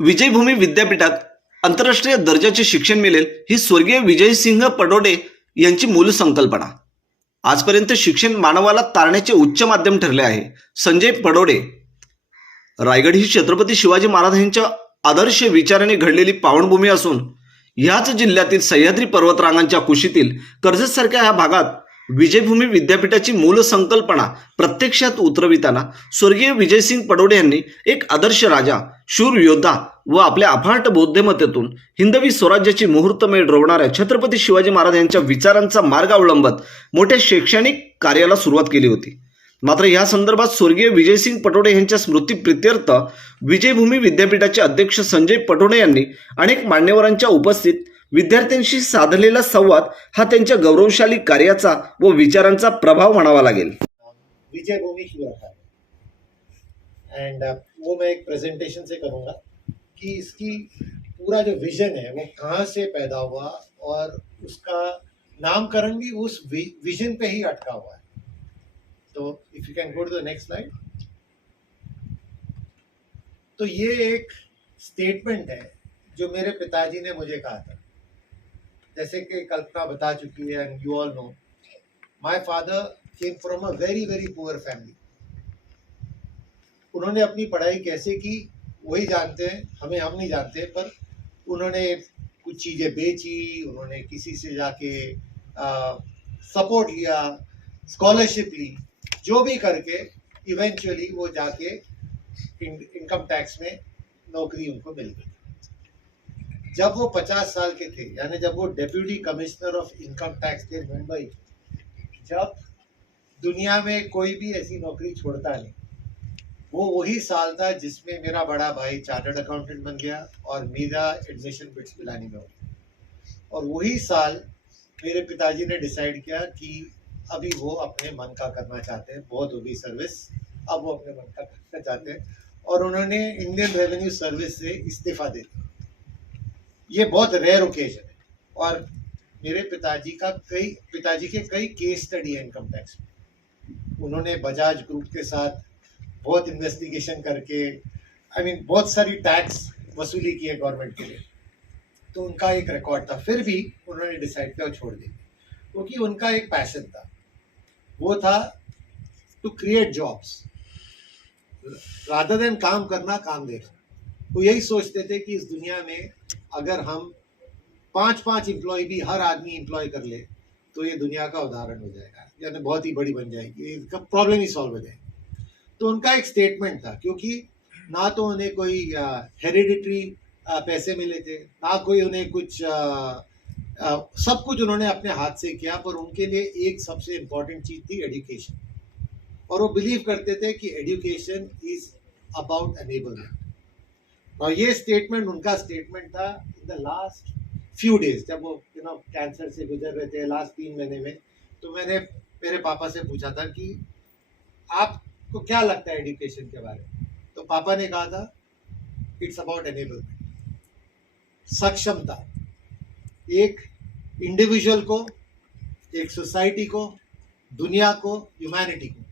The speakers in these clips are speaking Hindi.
विजयभूमी विद्यापीठात आंतरराष्ट्रीय दर्जाचे शिक्षण मिळेल ही स्वर्गीय विजयसिंह पडोडे यांची मूल संकल्पना. आजपर्यंत शिक्षण मानवाला तारण्याचे उच्च माध्यम ठरले आहे. संजय पडोडे. रायगड ही छत्रपती शिवाजी महाराज यांच्या आदर्श विचाराने घडलेली पावनभूमी असून ह्याच जिल्ह्यातील सह्याद्री पर्वतरांगांच्या कुशीतील कर्जतसारख्या ह्या भागात विजयभूमी विद्यापीठाची मूल संकल्पना प्रत्यक्षात उतरविताना स्वर्गीय विजयसिंग पडोडे यांनी एक आदर्श राजा, शूर योद्धा व आपल्या अफाट बौद्धिमत्तेतून हिंदवी स्वराज्याची मुहूर्तमेढ रोवणाऱ्या छत्रपती शिवाजी महाराज यांच्या विचारांचा मार्ग अवलंबत मोठ्या शैक्षणिक कार्याला सुरुवात केली होती. मात्र या संदर्भात स्वर्गीय विजयसिंग पडोडे यांच्या स्मृतीप्रित्यर्थ विजयभूमी विद्यापीठाचे अध्यक्ष संजय पडोडे यांनी अनेक मान्यवरांच्या उपस्थित विद्यार्थ्यांशी साधलेला संवाद हा त्यांच्या गौरवशाली कार्याचा व विचारांचा प्रभाव म्हणावा लागेल. विजय भूमि क्यों रखा है एंड वो मैं एक प्रेजेंटेशन से करूँगा कि इसकी पूरा जो विजन है वो कहाँ से पैदा हुआ और उसका नामकरण भी उस विजन पे ही अटका हुआ है. तो if you can go to the next slide. तो ये एक स्टेटमेंट है जो मेरे पिताजी ने मुझे कहा था. जैसे कि कल्पना बता चुकी है and you all know, my father came from a very very poor family. उन्होंने अपनी पढ़ाई कैसे की वही जानते हैं, हम नहीं जानते, पर उन्होंने कुछ चीज़ें बेची, उन्होंने किसी से जाके सपोर्ट लिया, स्कॉलरशिप ली, जो भी करके इवेंचुअली वो जाके इनकम टैक्स में नौकरी उनको मिल गई. जब वो 50 साल के थे, यानी जब वो deputy commissioner of income tax थे मुंबई, जब दुनिया में कोई भी ऐसी नौकरी छोड़ता नहीं, वो वही साल था जिसमें मेरा बड़ा भाई चार्टर्ड अकाउंटेंट बन गया और मेरा एडमिशन बिट्स पिलानी में हो गया. और वही साल मेरे पिताजी ने डिसाइड किया कि अभी वो अपने मन का करना चाहते हैं, बहुत हो गई सर्विस, अब वो अपने मन का करना चाहते हैं, और उन्होंने इंडियन रेवेन्यू सर्विस से इस्तीफा दे दिया. ये बहुत रेयर ओकेजन है और मेरे पिताजी के कई केस स्टडी है इनकम टैक्स में. उन्होंने बजाज ग्रुप के साथ बहुत इन्वेस्टिगेशन करके बहुत सारी टैक्स वसूली की है गवर्नमेंट के लिए. तो उनका एक रिकॉर्ड था. फिर भी उन्होंने डिसाइड किया छोड़ दिया, क्योंकि उनका एक पैशन था, वो था to create jobs rather than काम करना, काम देखना. वो यही सोचते थे कि इस दुनिया में अगर हम 5-5 एम्प्लॉय भी हर आदमी एम्प्लॉय कर ले तो ये दुनिया का उदाहरण हो जाएगा, यानी बहुत ही बड़ी बन जाएगी, इसका प्रॉब्लम ही सॉल्व हो जाएगी. तो उनका एक स्टेटमेंट था, क्योंकि ना तो उन्हें कोई हेरिडिटरी पैसे मिले थे, ना कोई उन्हें कुछ सब कुछ उन्होंने अपने हाथ से किया, पर उनके लिए एक सबसे इम्पोर्टेंट चीज़ थी एजुकेशन. और वो बिलीव करते थे कि एजुकेशन इज अबाउट एनेबलमेंट. और ये स्टेटमेंट उनका स्टेटमेंट था in the last few days, जब वो कैंसर से गुजर रहे थे लास्ट 3 महीने में. तो मैंने मेरे पापा से पूछा था कि आपको क्या लगता है एजुकेशन के बारे में. तो पापा ने कहा था इट्स अबाउट एनेबलमेंट, सक्षमता. एक इंडिविजुअल को, एक सोसाइटी को, दुनिया को, ह्यूमैनिटी को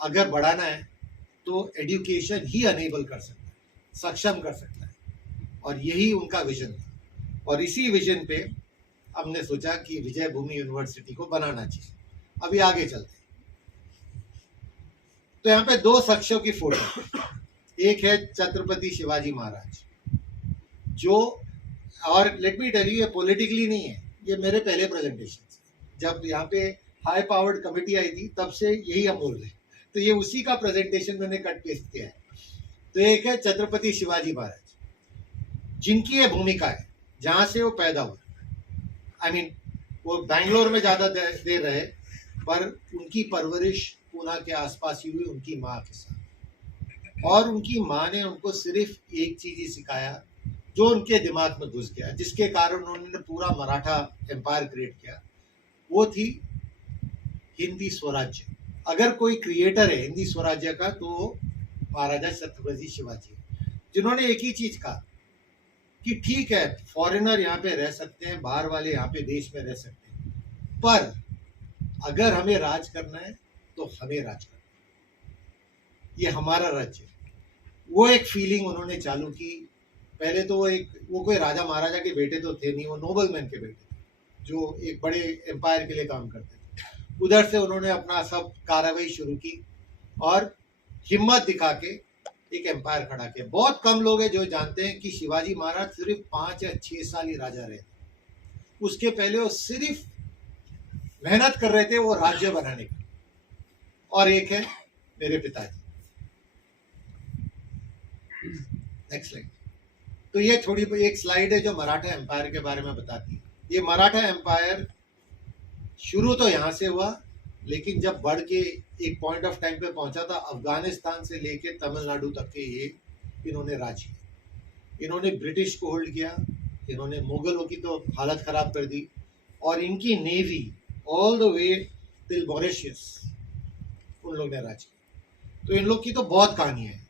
अगर बढ़ाना है तो एजुकेशन ही अनेबल कर सकता है, सक्षम कर सकता है. और यही उनका विजन था. और इसी विजन पे हमने सोचा कि विजय भूमि यूनिवर्सिटी को बनाना चाहिए. अभी आगे चलते हैं. तो यहाँ पे 2 शख्सों की फोटो, एक है छत्रपति शिवाजी महाराज, जो, और लेट मी टेल यू, ये पॉलिटिकली नहीं है, ये मेरे पहले प्रेजेंटेशन, जब यहाँ पे हाई पावर्ड कमेटी आई थी तब से यही हम बोल रहे हैं. तो ये उसी का प्रेजेंटेशन मैंने कट पेस्ट किया है. तो एक है छत्रपति शिवाजी महाराज, जिनकी ये भूमिका है, जहाँ से वो पैदा हुए. वो बैंगलोर में ज़्यादा देर रहे, पर उनकी परवरिश पूना के आसपास ही हुई उनकी माँ के साथ. और उनकी माँ ने उनको सिर्फ एक चीज़ ही सिखाया जो उनके दिमाग में घुस गया, जिसके कारण उन्होंने पूरा मराठा एम्पायर क्रिएट किया. वो थी हिंदी स्वराज्य. अगर कोई क्रिएटर है हिंदी स्वराज्य का तो महाराजा छत्रपति शिवाजी, जिन्होंने एक ही चीज कहा कि ठीक है फॉरेनर यहाँ पे रह सकते हैं, बाहर वाले यहाँ पे देश में रह सकते हैं, पर अगर हमें राज करना है तो हमें राज करना है, ये हमारा राज्य है. वो एक फीलिंग उन्होंने चालू की पहले तो वो कोई राजा महाराजा के बेटे तो थे नहीं, वो नोबलमैन के बेटे थे जो एक बड़े एम्पायर के लिए काम करते थे। उधर से उन्होंने अपना सब कार्रवाई शुरू की और हिम्मत दिखा के एक एम्पायर खड़ा किया। बहुत कम लोग हैं जो जानते हैं कि शिवाजी महाराज सिर्फ 5 या 6 साल ही राजा रहे। उसके पहले वो सिर्फ मेहनत कर रहे थे वो राज्य बनाने की। और एक है मेरे पिताजी। Next slide. तो ये थोड़ी एक स्लाइड है जो मराठा एम्पायर के बारे में बताती है। ये मराठा एम्पायर शुरू तो यहाँ से हुआ, लेकिन जब बढ़ के एक पॉइंट ऑफ टाइम पे पहुंचा था, अफगानिस्तान से लेके तमिलनाडु तक के ये इन्होंने राज किया। इन्होंने ब्रिटिश को होल्ड किया, इन्होंने मुगलों की तो हालत खराब कर दी, और इनकी navy all the way till Mauritius उन लोग ने राज किया। तो इन लोग की तो बहुत कहानी है।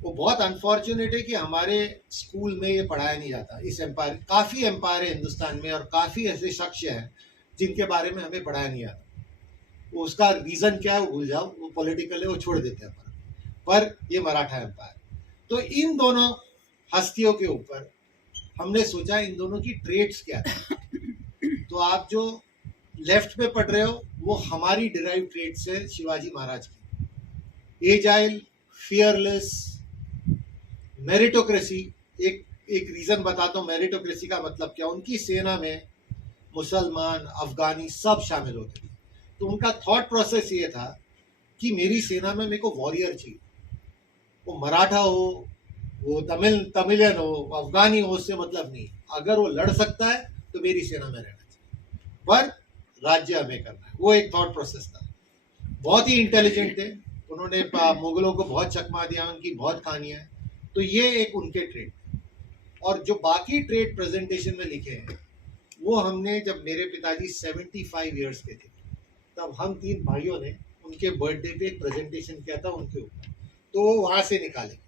वो बहुत अनफॉर्चुनेट है कि हमारे स्कूल में ये पढ़ाया नहीं जाता। इस एम्पायर, काफ़ी एम्पायर है हिंदुस्तान में और काफ़ी ऐसे शख्स हैं जिनके बारे में हमें पढ़ाया नहीं आता। वो उसका रीज़न क्या है वो भूल जाओ, वो पॉलिटिकल है, वो छोड़ देते हैं। पर ये मराठा एम्पायर, तो इन दोनों हस्तियों के ऊपर हमने सोचा इन दोनों की ट्रेड्स क्या है। तो आप जो लेफ्ट पे पढ़ रहे हो वो हमारी डिराइव ट्रेड्स है शिवाजी महाराज की। Agile, fearless, meritocracy. एक रीजन बताता हूँ मेरिटोक्रेसी का मतलब क्या। उनकी सेना में मुसलमान, अफगानी सब शामिल होते थे। तो उनका थॉट प्रोसेस ये था कि मेरी सेना में मेरे को वॉरियर चाहिए, वो मराठा हो, वो तमिलियन हो, अफगानी हो, उससे मतलब नहीं। अगर वो लड़ सकता है तो मेरी सेना में रहना चाहिए, पर राज्य हमें करना है। वो एक थॉट प्रोसेस था। बहुत ही इंटेलिजेंट थे। उन्होंने मुगलों को बहुत चकमा दिया, उनकी बहुत कहानियां हैं। तो ये एक उनके ट्रेड। और जो बाकी ट्रेड प्रेजेंटेशन में लिखे हैं वो हमने, जब मेरे पिताजी 75 इयर्स के थे तब हम 3 भाइयों ने उनके बर्थडे पे एक प्रेजेंटेशन किया था उनके ऊपर, तो वो वहाँ से निकाले।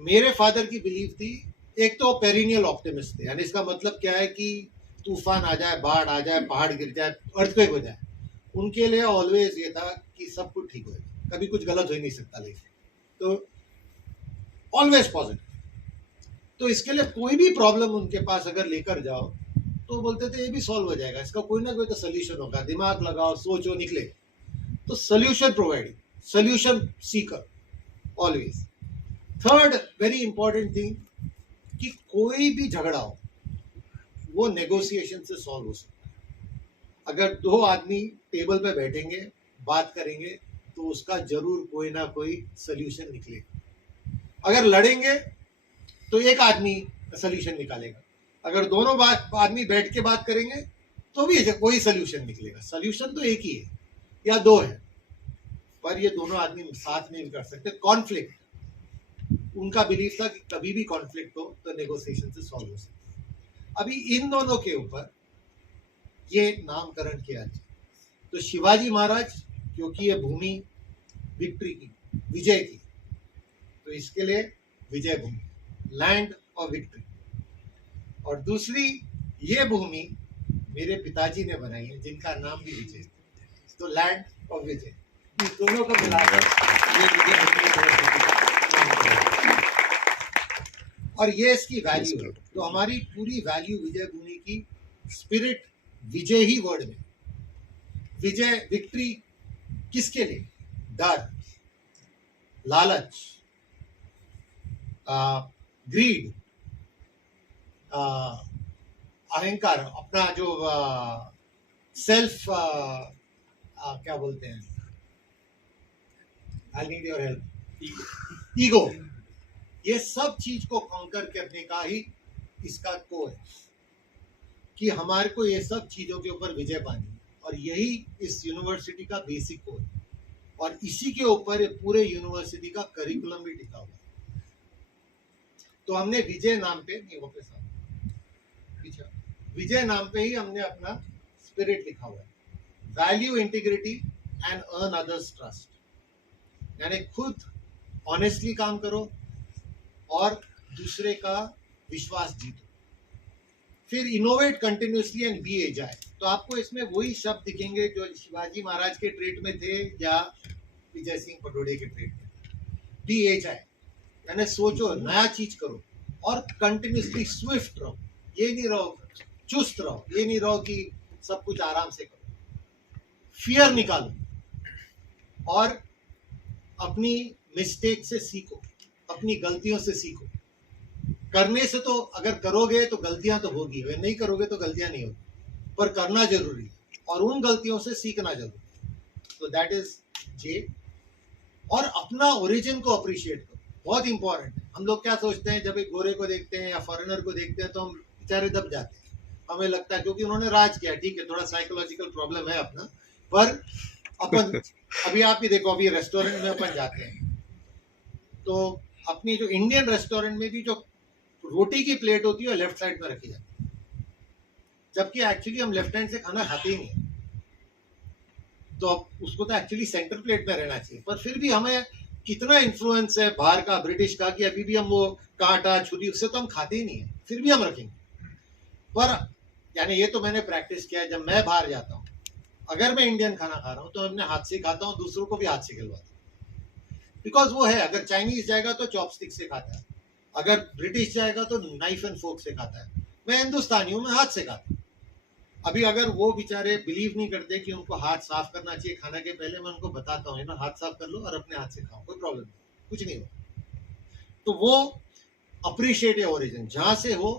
मेरे फादर की बिलीफ थी, एक तो पेरिनियल ऑप्टिमिस्ट थे, यानी इसका मतलब क्या है कि तूफान आ जाए, बाढ़ आ जाए, पहाड़ गिर जाए, अर्थक्वेक हो जाए, उनके लिए ऑलवेज ये था कि सब कुछ ठीक होगा, कभी कुछ गलत हो ही नहीं सकता लाइफ में। तो ऑलवेज पॉजिटिव। तो इसके लिए कोई भी प्रॉब्लम उनके पास अगर लेकर जाओ तो बोलते थे ये भी सॉल्व हो जाएगा, इसका कोई ना कोई तो सोल्यूशन होगा, दिमाग लगाओ, सोचो, निकले। तो solution providing, solution Sikar always. Third very important thing कि कोई भी झगड़ा हो वो नेगोशिएशन से सॉल्व हो सकता है। अगर 2 आदमी टेबल पे बैठेंगे, बात करेंगे, तो उसका जरूर कोई ना कोई सोल्यूशन निकलेगा। अगर लड़ेंगे तो एक आदमी सोल्यूशन निकालेगा। अगर दोनों आदमी बैठ के बात करेंगे तो भी कोई सोल्यूशन निकलेगा। सोल्यूशन तो एक ही है या 2 है, पर ये दोनों आदमी साथ में भी कर सकते। कॉन्फ्लिक्ट, उनका बिलीफ था कि कभी भी कॉन्फ्लिक्ट हो तो नेगोशिएशन से सॉल्व हो सकता है। अभी इन दोनों के ऊपर ये नामकरण किया जाए। तो शिवाजी महाराज, क्योंकि ये भूमि विक्ट्री की, विजय की, तो इसके लिए विजय भूमि, लैंड ऑफ विक्ट्री। और दूसरी ये भूमि मेरे पिताजी ने बनाई है जिनका नाम भी विजय, तो लैंड ऑफ विजय। इन दोनों को मिलाकर ये विजय भूमि का। और ये इसकी वैल्यू है। तो हमारी पूरी वैल्यू विजय भूमि की स्पिरिट, विजय ही वर्ड में। विजय, विक्ट्री किसके लिए? डर, लालच, ग्रीड, अहंकार, अपना जो सेल्फ, क्या बोलते हैं, I need your help, ego, ये सब चीज को कॉन्कर करने का ही इसका कोर है कि हमारे को ये सब चीजों के ऊपर विजय पानी। और यही इस यूनिवर्सिटी का बेसिक कोर है। और इसी के ऊपर पूरे यूनिवर्सिटी का करिकुलम भी टिका हुआ है। तो हमने विजय नाम पे, नहीं वो पे साथ, विजय नाम पे ही हमने अपना स्पिरिट लिखा हुआ है। Value integrity and earn others trust, यानी खुद ऑनेस्टली काम करो और दूसरे का विश्वास जीतो। फिर innovate continuously and be agile. तो आपको इसमें वही शब्द दिखेंगे जो शिवाजी महाराज के ट्रेट में थे या विजय सिंह पटोड़े के ट्रेट में। बी एजाइल, यानी सोचो, नया चीज करो, और कंटिन्यूसली स्विफ्ट रहो, ये नहीं रहो चुस्त रहो, ये नहीं रहो कि सब कुछ आराम से करो, फियर निकालो और अपनी मिस्टेक से सीखो, अपनी गलतियों से सीखो। करने से तो अगर करोगे तो गलतियां तो होगी, अगर नहीं करोगे तो गलतियां नहीं होगी, पर करना जरूरी है और उन गलतियों से सीखना जरूरी है। तो दैट इज जे। और अपना ओरिजिन को अप्रिशिएट करो, बहुत इंपॉर्टेंट है। हम लोग क्या सोचते हैं, जब एक गोरे को देखते हैं या फॉरेनर को देखते हैं तो हम बेचारे दब जाते हैं, हमें लगता है क्योंकि उन्होंने राज किया, ठीक है, थोड़ा साइकोलॉजिकल प्रॉब्लम है अपना, पर अपन अभी आप ही देखो, अभी रेस्टोरेंट में अपन जाते हैं तो अपनी जो इंडियन रेस्टोरेंट में भी जो रोटी की प्लेट होती है लेफ्ट साइड में रखी जाती है, जबकि एक्चुअली हम लेफ्ट हैंड से खाना खाते ही नहीं, तो अब उसको तो एक्चुअली सेंटर प्लेट में रहना चाहिए। पर फिर भी हमें कितना इन्फ्लुएंस है बाहर का, ब्रिटिश का, कि अभी भी हम वो कांटा छुरी उससे तो हम खाते ही नहीं है, फिर भी हम रखेंगे। पर यानी ये तो मैंने प्रैक्टिस किया है, जब मैं बाहर जाता हूँ अगर मैं इंडियन खाना खा रहा हूँ तो अपने हाथ से खाता हूँ, दूसरों को भी हाथ से खिलवाता हूँ, बिकॉज वो है, अगर चाइनीज जाएगा तो चॉपस्टिक से खाता है, अगर ब्रिटिश जाएगा तो नाइफ एंड फोर्क से खाता है, मैं हिंदुस्तानी हूँ, मैं हाथ से खाता हूँ। अभी अगर वो बेचारे बिलीव नहीं करते कि उनको हाथ साफ करना चाहिए खाना के पहले, मैं उनको बताता हूँ ना, हाथ साफ कर लो और अपने हाथ से खाओ, कोई प्रॉब्लम नहीं, कुछ नहीं हो। तो वो अप्रिशिएट है ओरिजिन, जहां से हो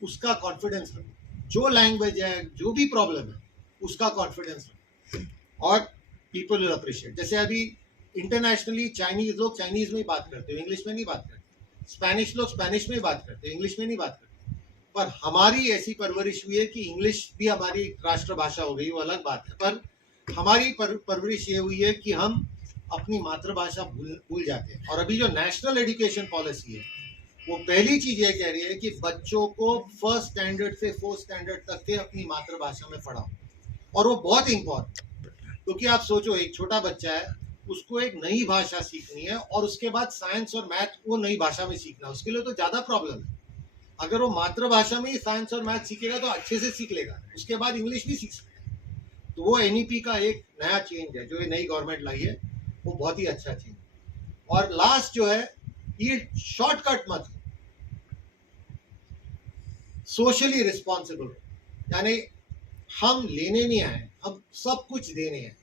उसका कॉन्फिडेंस रखो, जो लैंग्वेज है, जो भी प्रॉब्लम है, उसका कॉन्फिडेंस रखो और पीपल विल अप्रिशिएट। जैसे अभी इंटरनेशनली चाइनीज लोग चाइनीज में ही बात करते हो, इंग्लिश में नहीं बात करते, स्पेनिश लोग स्पेनिश में ही बात करते हैं, इंग्लिश में नहीं बात करते। पर हमारी ऐसी परवरिश हुई है कि इंग्लिश भी हमारी राष्ट्रभाषा हो गई, वो अलग बात है, पर हमारी परवरिश ये हुई है कि हम अपनी मातृभाषा भूल जाते हैं। और अभी जो नेशनल एजुकेशन पॉलिसी है वो पहली चीज ये कह रही है कि बच्चों को फर्स्ट स्टैंडर्ड से फोर्थ स्टैंडर्ड तक के अपनी मातृभाषा में पढ़ाओ, और वो बहुत इंपॉर्टेंट, क्योंकि आप सोचो एक छोटा बच्चा है, उसको एक नई भाषा सीखनी है और उसके बाद साइंस और मैथ वो नई भाषा में सीखना, उसके लिए तो ज्यादा प्रॉब्लम है। अगर वो मातृभाषा में ही साइंस और मैथ सीखेगा तो अच्छे से सीख लेगा, उसके बाद इंग्लिश भी सीख सकता। तो वो एनईपी का एक नया चेंज है जो ये नई गवर्नमेंट लाई है, वो बहुत ही अच्छा चेंज। और लास्ट जो है, ये शॉर्टकट मत, सोशली रिस्पॉन्सिबल, यानी हम लेने नहीं आए, हम सब कुछ देने हैं,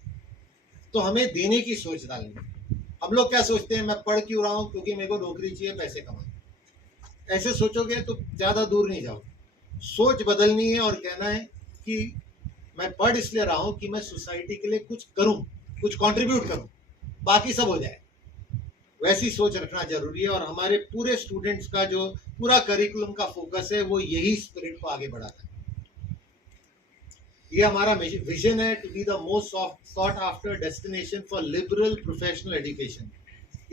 तो हमें देने की सोच डालनी है। हम लोग क्या सोचते हैं, मैं पढ़ क्यों रहा हूं, क्योंकि मेरे को नौकरी चाहिए, पैसे कमाए, ऐसे सोचोगे तो ज्यादा दूर नहीं जाओगे। सोच बदलनी है और कहना है कि मैं पढ़ इसलिए रहा हूं कि मैं सोसाइटी के लिए कुछ करूं, कुछ कंट्रीब्यूट करूं, बाकी सब हो जाए, वैसी सोच रखना जरूरी है। और हमारे पूरे स्टूडेंट्स का जो पूरा करिकुलम का फोकस है वो यही स्पिरिट को आगे बढ़ाता है। ये हमारा विजन है, to be the most sought after destination for liberal professional education.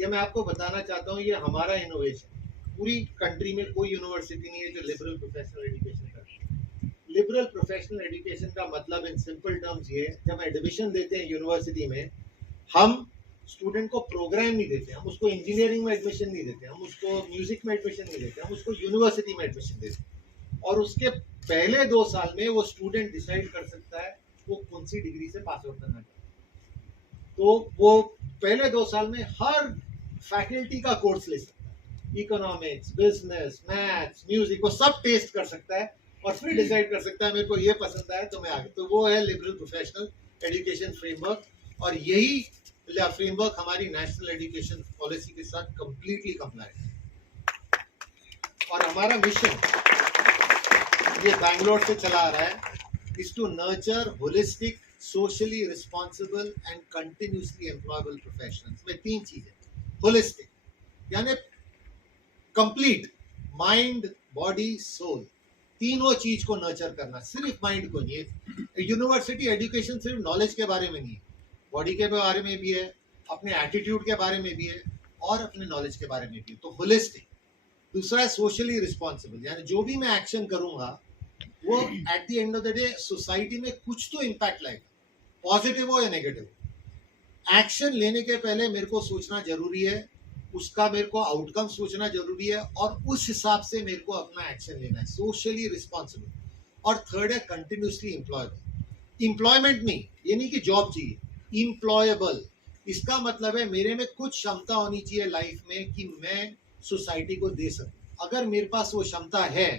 ये मैं आपको बताना चाहता हूँ, ये हमारा इनोवेशन, पूरी कंट्री में कोई यूनिवर्सिटी नहीं है जो लिबरल प्रोफेशनल एजुकेशन करती है। लिबरल प्रोफेशनल एजुकेशन का मतलब इन सिंपल टर्म्स ये है, जब एडमिशन देते हैं यूनिवर्सिटी में, हम स्टूडेंट को प्रोग्राम नहीं देते, हम उसको इंजीनियरिंग में एडमिशन नहीं देते, हम उसको म्यूजिक में एडमिशन नहीं देते, हम उसको यूनिवर्सिटी में एडमिशन देते। और उसके पहले 2 साल में वो स्टूडेंट डिसाइड कर सकता है वो कौन सी डिग्री से पास आउट करना चाहता है। तो वो पहले 2 साल में हर फैकल्टी का कोर्स ले सकता है, इकोनॉमिक्स, बिजनेस, मैथ्स, म्यूजिक, वो सब टेस्ट कर सकता है और फिर डिसाइड कर सकता है मेरे को ये पसंद आए तो मैं आगे। तो वो है लिबरल प्रोफेशनल एजुकेशन फ्रेमवर्क, और यही फ्रेमवर्क हमारी नेशनल एजुकेशन पॉलिसी के साथ कंप्लीटली कंप्लायंट है। और हमारा मिशन ये बैंगलोर से चला आ रहा है, is to nurture holistic, socially responsible and continuously employable professionals. में 3 चीजें, होलिस्टिक यानी कंप्लीट, माइंड, बॉडी, सोल, तीनों चीज को नर्चर करना, सिर्फ माइंड को नहीं है। यूनिवर्सिटी एजुकेशन सिर्फ नॉलेज के बारे में नहीं है, बॉडी के बारे में भी है, अपने एटीट्यूड के बारे में भी है और अपने नॉलेज के बारे में भी है। तो होलिस्टिक। दूसरा है सोशली रिस्पॉन्सिबल, यानी जो भी मैं एक्शन करूंगा वो at the end of the day society में कुछ तो इम्पैक्ट लाएगा, पॉजिटिव हो या नेगेटिव। एक्शन लेने के पहले मेरे को सोचना जरूरी है, उसका मेरे को आउटकम सोचना जरूरी है और उस हिसाब से मेरे को अपना एक्शन लेना है, सोशली रिस्पॉन्सिबल। और थर्ड है कंटिन्यूसली एम्प्लॉयबल। एम्प्लॉयमेंट नहीं, ये नहीं कि जॉब चाहिए, एम्प्लॉयबल। इसका मतलब है मेरे में कुछ क्षमता होनी चाहिए लाइफ में कि मैं सोसाइटी को दे सकूं, अगर मेरे पास वो क्षमता है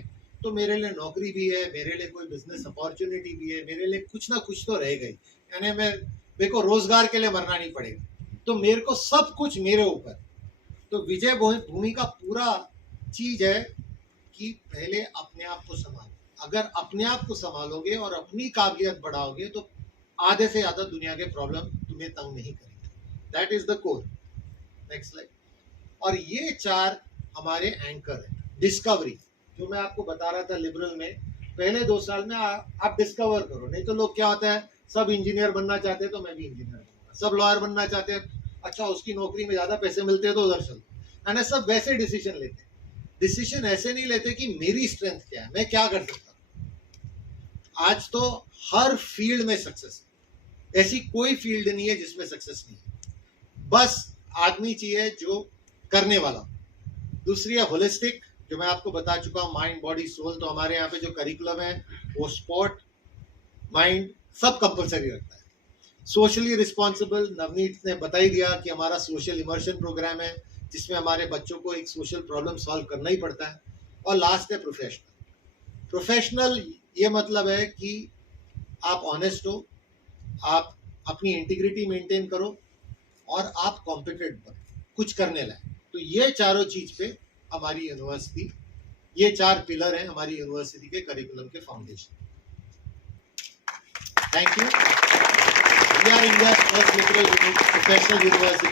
तो मेरे लिए नौकरी भी है, मेरे लिए कोई बिजनेस अपॉर्चुनिटी भी है, मेरे लिए कुछ ना कुछ तो रहेगा ही। यानी मेरे को रोजगार के लिए मरना नहीं पड़ेगा, तो मेरे को सब कुछ मेरे ऊपर। तो विजय भूमि का पूरा चीज है कि पहले अपने आप को संभालो। अगर अपने आप को संभालोगे और अपनी काबिलियत बढ़ाओगे तो आधे से ज्यादा दुनिया के प्रॉब्लम तुम्हें तंग नहीं करेंगे। That is the core. Next slide. और ये 4 हमारे एंकर है। डिस्कवरी, जो मैं आपको बता रहा था लिबरल में, पहले 2 साल में आप डिस्कवर करो। नहीं तो लोग क्या होता है, सब इंजीनियर बनना चाहते हैं तो मैं भी इंजीनियर बनूंगा, सब लॉयर बनना चाहते हैं, अच्छा उसकी नौकरी में ज्यादा पैसे मिलते हैं तो उधर चलो, है ना। सब वैसे डिसीजन लेते हैं। डिसीजन ऐसे नहीं लेते कि मेरी स्ट्रेंथ क्या है, मैं क्या कर सकता हूं। आज तो हर फील्ड में सक्सेस है, ऐसी कोई फील्ड नहीं है जिसमें सक्सेस नहीं है। बस आदमी चाहिए जो करने वाला। दूसरी है होलिस्टिक, जो मैं आपको बता चुका हूं, माइंड बॉडी सोल। तो हमारे यहाँ पे जो करिकुलम है वो स्पोर्ट माइंड सब कंपलसरी रखता है। सोशली रिस्पॉन्सिबल, नवनीत ने बता ही दिया कि हमारा सोशल इमर्शन प्रोग्राम है जिसमें हमारे बच्चों को एक सोशल प्रॉब्लम सॉल्व करना ही पड़ता है। और लास्ट है प्रोफेशनल। प्रोफेशनल ये मतलब है कि आप ऑनेस्ट हो, आप अपनी इंटीग्रिटी मेंटेन करो और आप कॉम्पिटेंट बनो, कुछ करने लायक। तो ये चारों चीज पे हमारी यूनिवर्सिटी, ये 4 पिलर हैं हमारी यूनिवर्सिटी के करिकुलम के foundation. Thank you. We are India's first liberal professional university.